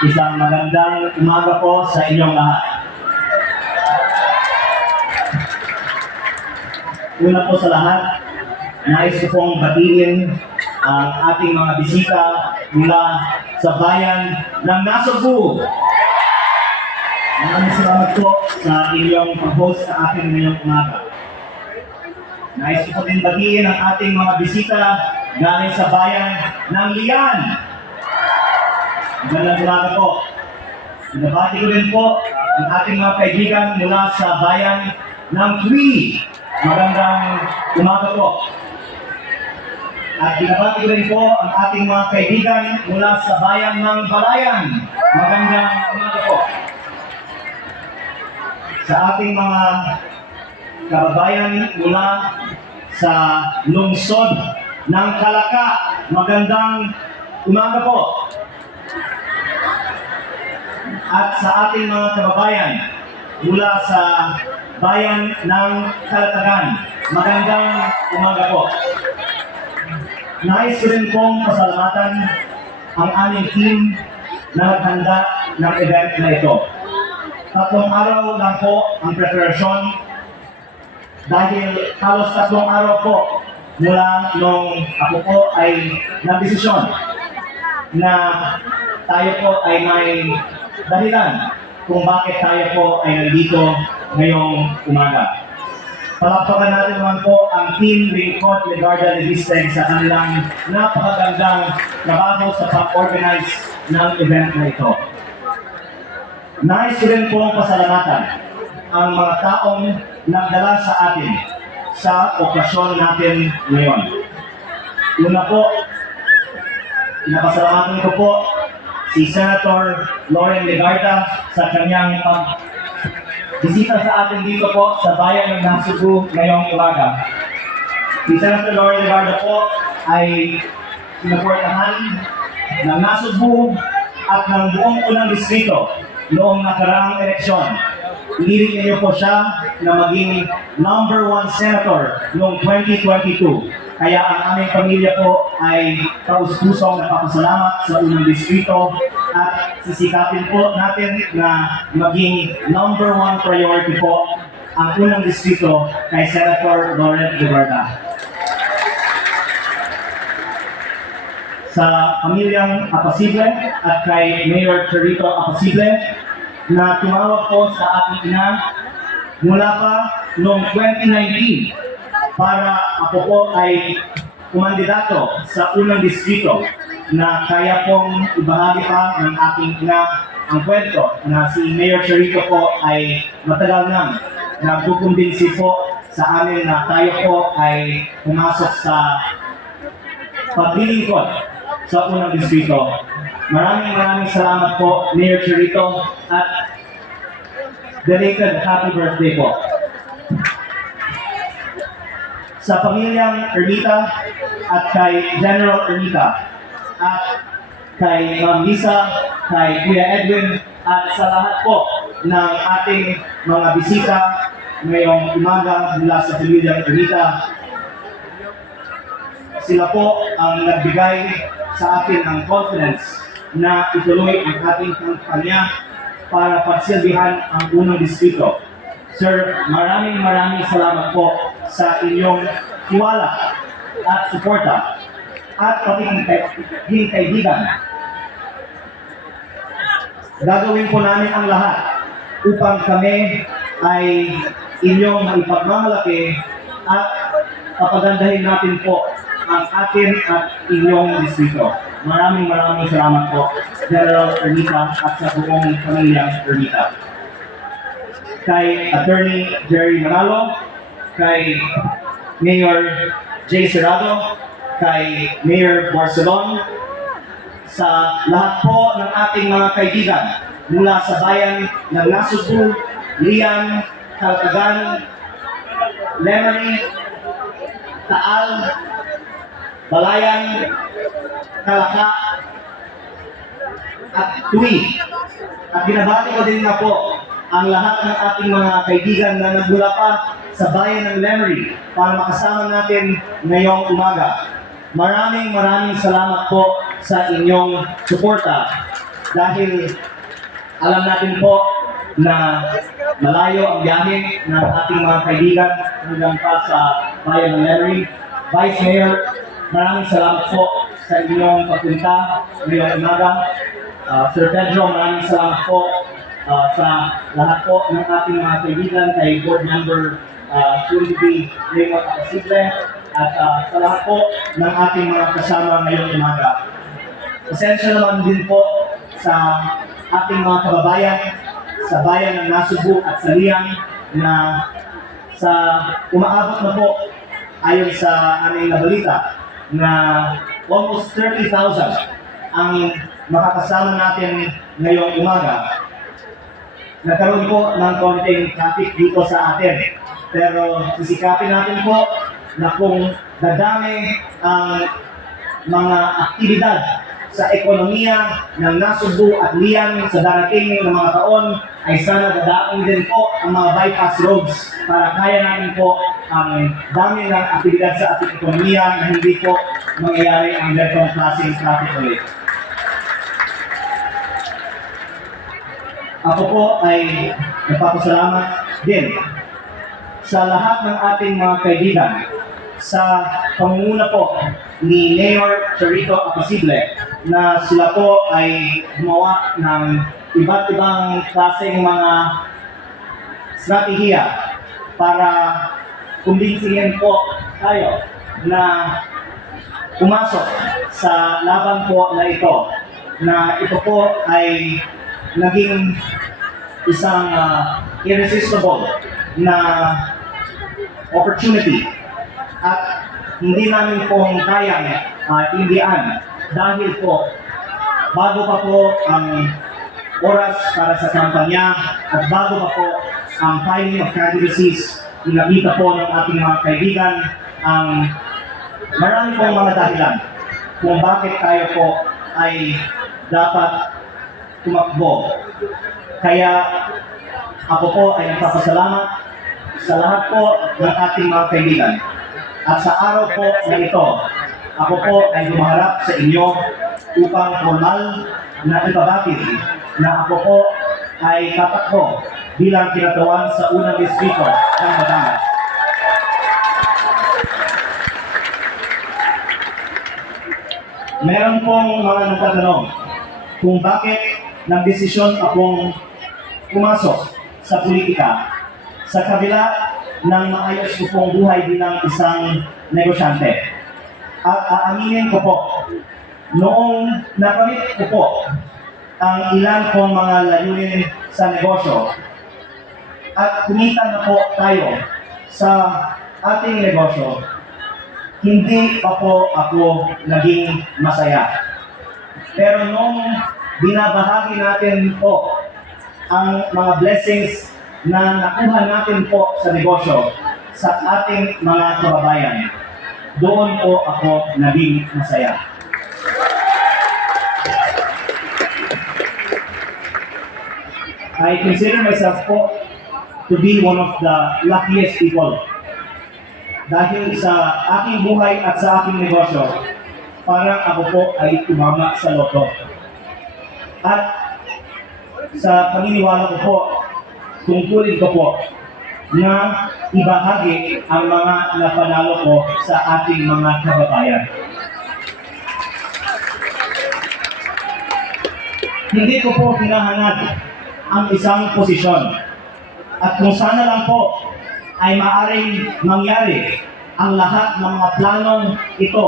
Isang magandang umaga po sa inyong lahat. Una po sa lahat, nais ko pong batiin ang ating mga bisita mula sa bayan ng Nasugbu. Maraming salamat po sa inyong pag-host sa akin ngayong umaga. Nais ko po din batiin ang ating mga bisita galing sa bayan ng Lian. Magandang umaga po. Binabati ko rin po ang ating mga kaibigan mula sa bayan ng Twi. Magandang umaga po. At binabati ko rin po ang ating mga kaibigan mula sa bayan ng Balayan. Magandang umaga po. Sa ating mga kababayan mula sa lungsod ng Kalaka, magandang umaga po. At sa ating mga kababayan mula sa bayan ng Kalatagan, magandang umaga po. Nais ko rin pong pasalamatan ang aming team na naghanda ng event na ito. 3 araw lang po ang preparasyon dahil halos 3 araw po mula nung ako po ay nagdesisyon na tayo po ay may dahilan kung bakit tayo po ay nandito ngayong umaga. Palakpakan natin naman po ang Team Lingkod Legarda Legistek sa kanilang napakagandang trabaho sa pag-organize ng event na ito. Nais ko rin po pasalamatan ang mga taong nagdala sa atin sa okasyon natin ngayon. Una po, pinapasalamatan ko po si Senator Loren Legarda sa kanyang bisita sa atin dito po sa bayan ng Nasugbu ngayong umaga. Si Senator Loren Legarda po ay sinuportahan ng Nasugbu at ng buong unang distrito noong nakaraang eleksyon. Iniling niyo po siya na maging number 1 senator noong 2022. Kaya ang aming pamilya po ay taus-pusong napapasalamat sa unang distrito at sisikapin po natin na maging number 1 priority po ang unang distrito kay Senator Loren Legarda. Sa pamilyang Apasible at kay Mayor Charito Apasible na tumawag po sa aking ina mula pa noong 2019 para ako po ay kumandidato sa unang distrito na kaya pong ibahagi pa ng aking ina ang kwento na si Mayor Charito po ay matagal nang nagkukumbinsi po sa amin na tayo po ay pumasok sa paglilingkod sa unang distrito. Maraming salamat po, Mayor Charito, at belated happy birthday po. Sa pamilyang Ermita at kay General Ermita at kay Ma'am Lisa, kay Kuya Edwin at sa lahat po ng ating mga bisita ngayong umaga mula sa pamilyang Ermita, sila po ang nagbigay sa atin ng confidence na ituloy ang ating kampanya para pagsilbihan ang unang distrito. Sir, maraming salamat po sa inyong tiwala at suporta at pagiging kaibigan. Gagawin po namin ang lahat upang kami ay inyong maipagmamalaki at papagandahin natin po ang atin at inyong distrito. Maraming salamat po, General Ermita at sa buong pamilyang Ermita. Kay Attorney Jerry Manalo, kay Mayor Jay Serrado, kay Mayor Barcelon, sa lahat po ng ating mga kaibigan mula sa bayan ng Nasugbu, Lian, Kalatagan, Lemery, Taal, Balayan, Kalaka, at Twi. At binabati ko din na po ang lahat ng ating mga kaibigan na nagmula pa sa bayan ng Lemery para makasama natin ngayong umaga. Maraming salamat po sa inyong suporta dahil alam natin po na malayo ang biyahe ng ating mga kaibigan hanggang pa sa bayan ng Lemery. Vice Mayor, maraming salamat po sa inyong pagpunta ngayong umaga. Sir Pedro, maraming salamat po sa lahat po ng ating mga kaibigan, kay Board Member Sulibi Raymond Acasible, at sa lahat po ng ating mga kasama ngayong umaga. Pasensya naman din po sa ating mga kababayan sa bayan ng Nasugbu at sa Liang na sa umaabot na po ayon sa aming nabalita na almost 30,000 ang makakasama natin ngayong umaga. Nagkaroon po ng konting traffic dito sa atin. Pero sisikapin natin po na kung dadami ang mga aktibidad sa ekonomiya ng Nasugbu at Liang sa darating ng mga taon, ay sana dadating din po ang mga bypass roads para kaya natin po ang dami ng aktibidad sa ating ekonomiya na hindi po mangyayari ang ganitong klaseng traffic ulit. Ako po ay nagpapasalamat din sa lahat ng ating mga kaibigan sa pangunguna po ni Mayor Charito Acasible na sila po ay gumawa ng iba't ibang klaseng mga strategiya para kumbinsihin po tayo na pumasok sa laban po na ito po ay naging isang irresistible na opportunity at hindi namin pong kayang indian dahil po bago pa po ang oras para sa kampanya at bago pa po ang filing of candidacies, pinakita po ng ating mga kaibigan ang marami pong mga dahilan kung bakit tayo po ay dapat tumakbo. Kaya ako po ay nagpapasalamat sa lahat po ng ating mga kaibigan. At sa araw po na ito, ako po ay dumaharap sa inyo upang formal na ipabatid na ako po ay tatakbo bilang kinatawan sa unang distrito ng Batangas. Meron pong mga nagtatanong kung bakit nagdesisyon akong pumasok sa politika sa kabila ng maayos ko pong buhay bilang isang negosyante. At aaminin ko po, noong nakamit ko po ang ilan pong mga layunin sa negosyo at kumita na po tayo sa ating negosyo, hindi pa po ako naging masaya. Pero nung binabahagi natin po ang mga blessings na nakuha natin po sa negosyo sa ating mga kababayan, doon po ako naging masaya. I consider myself po to be one of the luckiest people dahil sa aking buhay at sa aking negosyo, parang ako po ay tumama sa loto. At sa paniniwala ko po, tungkulin ko po na ibahagi ang mga napanalo ko sa ating mga kababayan. Hindi ko po hinahangad ang isang posisyon. At kung sana lang po ay maaring mangyari ang lahat ng mga planong ito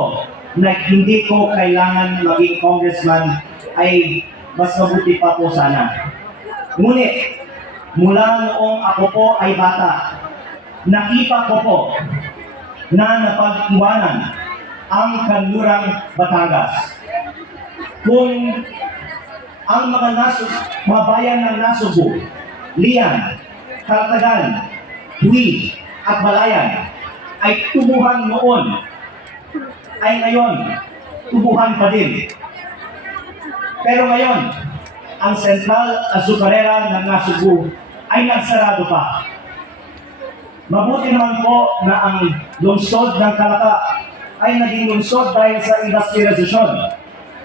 na hindi ko kailangan maging congressman, ay mas mabuti pa po sana. Ngunit, mula noong ako po ay bata, nakita ko po na napag-iwanan ang kanlurang Batangas. Kung ang mga bayan ng Nasugbu, Liang, Calatagan, Tui, at Balayan ay tubuhan noon, ay ngayon, tubuhan pa din. Pero ngayon, ang Sentral Azucarera ng Nasugbu ay nagsarado pa. Mabuti naman po na ang lungsod ng Calata ay naging lungsod dahil sa industrialisasyon.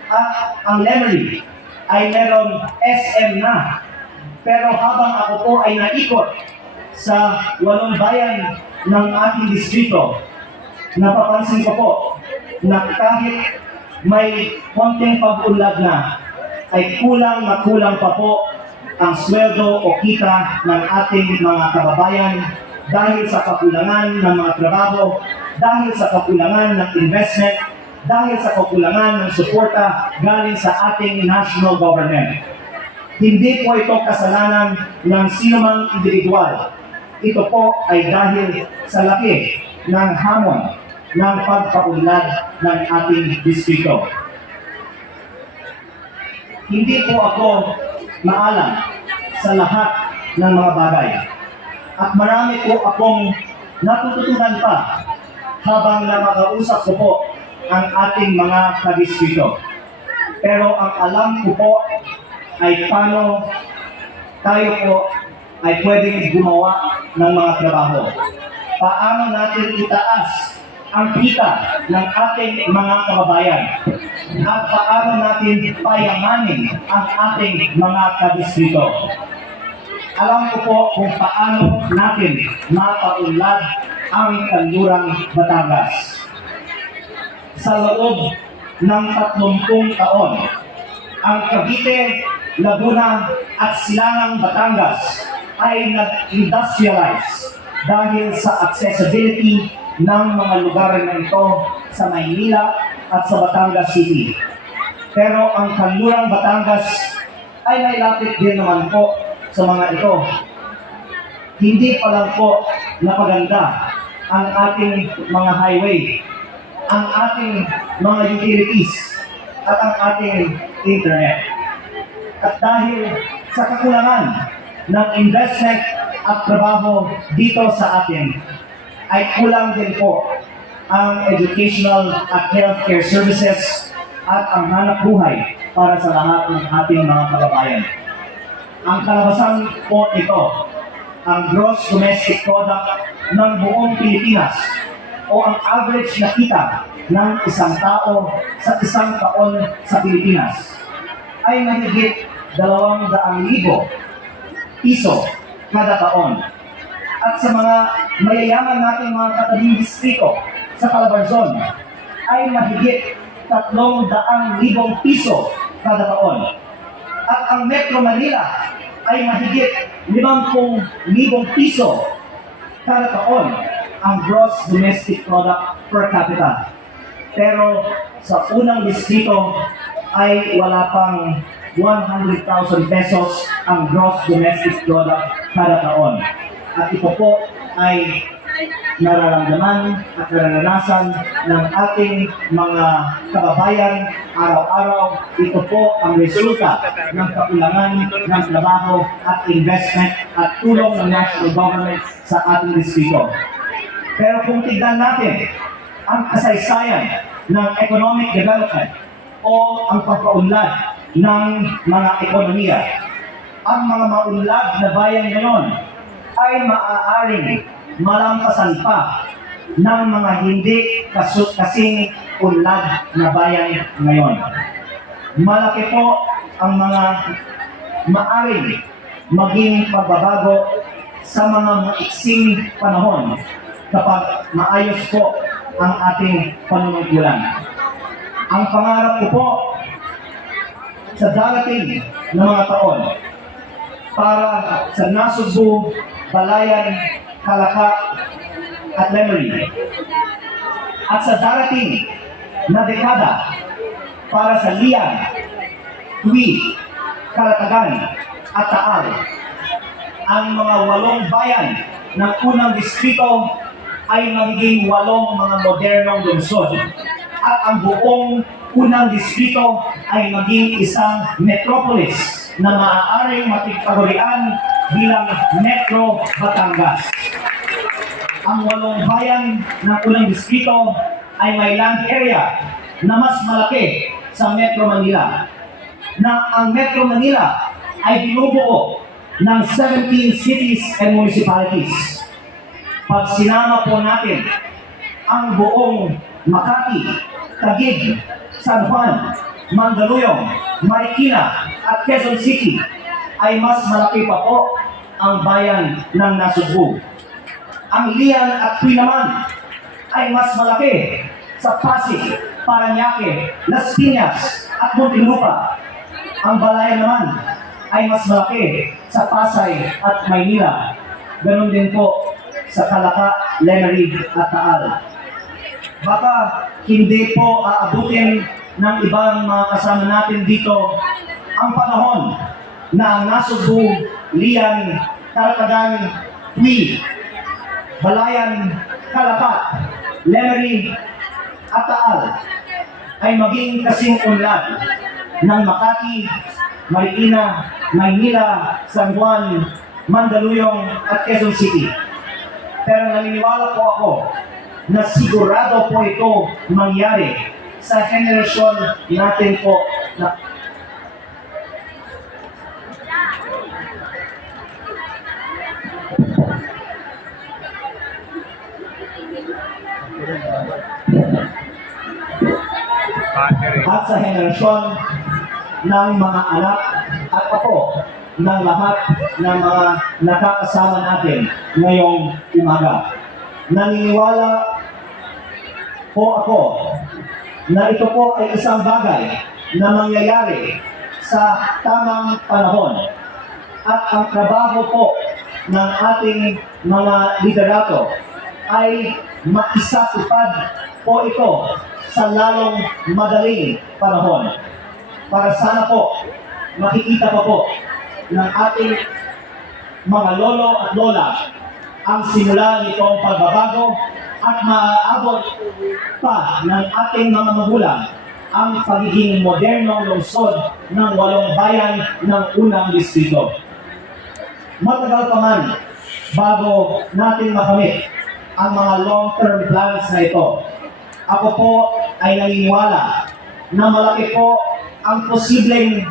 At ang Lemery ay meron SM na. Pero habang ako po ay naikot sa 8 bayan ng ating distrito, napapansin ko po na kahit may konting pag-unlad na, ay kulang na kulang pa po ang sweldo o kita ng ating mga kababayan dahil sa kakulangan ng mga trabaho, dahil sa kakulangan ng investment, dahil sa kakulangan ng suporta galing sa ating national government. Hindi po ito kasalanan ng sinumang individual. Ito po ay dahil sa laki ng hamon ng pagpaunlad ng ating distrito. Hindi po ako maalam sa lahat ng mga bagay. At marami po akong natututunan pa habang nakakausap ko po ang ating mga kadistrito. Pero ang alam ko po ay paano tayo po ay pwedeng gumawa ng mga trabaho. Paano natin itaas ang kita ng ating mga kababayan at paano natin payamanin ang ating mga kadistrito. Alam ko po kung paano natin mapaunlad ang Kanlurang Batangas. Sa loob ng 30 taon, ang Cavite, Laguna at Silangang Batangas ay nag-industrialize dahil sa accessibility ng mga lugar na ito sa Maynila at sa Batangas City. Pero ang Kanlurang Batangas ay may lapit din naman po sa mga ito. Hindi pa lang po napaganda ang ating mga highway, ang ating mga utilities, at ang ating internet. At dahil sa kakulangan ng investment at trabaho dito sa atin, ay kulang din po ang educational at healthcare services at ang hanap buhay para sa lahat ng ating mga kababayan. Ang kalabasan po ito, ang gross domestic product ng buong Pilipinas o ang average na kita ng isang tao sa isang taon sa Pilipinas ay mahigit 200,000 piso kada taon. At sa mga mayayaman nating mga katabing distrito sa Calabarzon ay mahigit 300,000 piso kada taon. At ang Metro Manila ay mahigit 50,000 piso kada taon ang gross domestic product per capita. Pero sa unang distrito ay wala pang 100,000 pesos ang gross domestic product kada taon. At ito po ay nararamdaman at nararanasan ng ating mga kababayan araw-araw. Ito po ang resulta ng kakulangan ng trabaho at investment at tulong ng national government sa ating distrito. Pero kung tignan natin ang kasaysayan ng economic development o ang pagpaunlad ng mga ekonomiya, ang mga maunlad na bayan ngayon ay maaaring malampasan pa ng mga hindi kasing unlad na bayan ngayon. Malaki po ang mga maaring maging pagbabago sa mga maiksing panahon kapag maayos po ang ating panunungkulan. Ang pangarap ko po sa darating na mga taon para sa Nasugbu, Balayan, Calaca at Lemery, at sa darating na dekada para sa Lian, Tui, Calatagan at Taal, ang mga 8 bayan ng unang distrito ay magiging 8 mga modernong lungsod at ang buong unang distrito ay maging isang metropolis na maaaring mapagpagurian bilang Metro Batangas. Ang 8 bayan ng unang distrito ay may land area na mas malaki sa Metro Manila, na ang Metro Manila ay binubuo ng 17 cities and municipalities. Pag sinama po natin ang buong Makati, Taguig, San Juan, Mandaluyong, Marikina at Quezon City ay mas malaki pa po ang bayan ng Nasugbu. Ang Lian at Tuy naman ay mas malaki sa Pasig, Parañaque, Las Piñas at Muntinlupa. Ang Balayan naman ay mas malaki sa Pasay at Maynila. Ganon din po sa Calaca, Lemery at Taal. Baka hindi po aabutin ng ibang mga kasama natin dito ang panahon na ang Nasugbu, Lian, Calatagan, Tuy, Balayan, Calaca, Lemery at Taal ay maging kasing unlad ng Makati, Marikina, Maynila, San Juan, Mandaluyong at Quezon City. Pero naniniwala po ako na sigurado po ito mangyari sa henerasyon natin po na at sa henerasyon ng mga anak at apo ng lahat ng mga nakakasama natin ngayong umaga. Naniniwala po ako na ito po ay isang bagay na mangyayari sa tamang panahon at ang trabaho po ng ating mga liderato ay maisatupad po ito sa lalong madaling panahon. Para sana po makikita pa po ng ating mga lolo at lola ang simula nitong pagbabago at maaabot pa ng ating mga magulang ang pagiging modernong lungsod ng 8 bayan ng unang distrito. Matagal pa man bago natin makamit ang mga long-term plans na ito. Ako po ay naniniwala na malaki po ang posibleng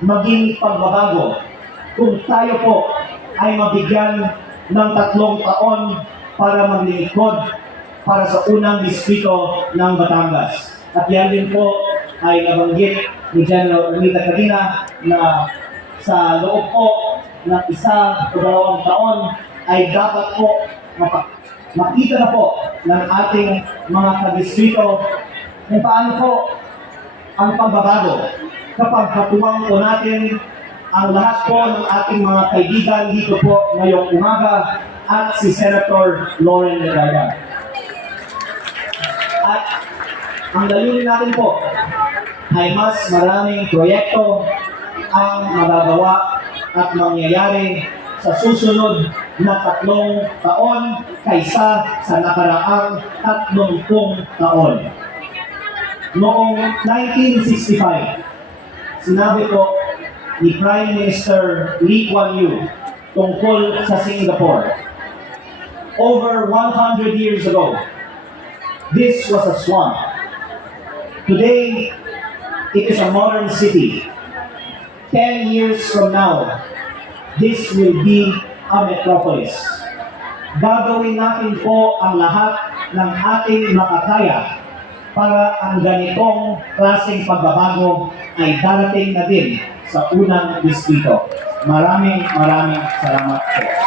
maging pagbabago kung tayo po ay mabigyan ng 3 taon para maglingkod para sa unang distrito ng Batangas. At yan din po ay nabanggit ni General Ermita kanina na sa loob po ng 1 o 2 taon ay dapat po makita na po ng ating mga kadistrito kung paano po ang pagbabago kapag katuwang po natin ang lahat po ng ating mga kaibigan dito po ngayong umaga at si Senator Loren Legarda. At ang layunin natin po ay mas maraming proyekto ang magagawa at mangyayari sa susunod na 3 taon kaysa sa nakaraang 30 taon. Noong 1965, sinabi po ni Prime Minister Lee Kuan Yew tungkol sa Singapore. Over 100 years ago, this was a swamp. Today, it is a modern city. 10 years from now, this will be a metropolis. Gagawin natin po ang lahat ng ating makakaya para ang ganitong klaseng pagbabago ay darating na din sa unang distrito. Maraming salamat po.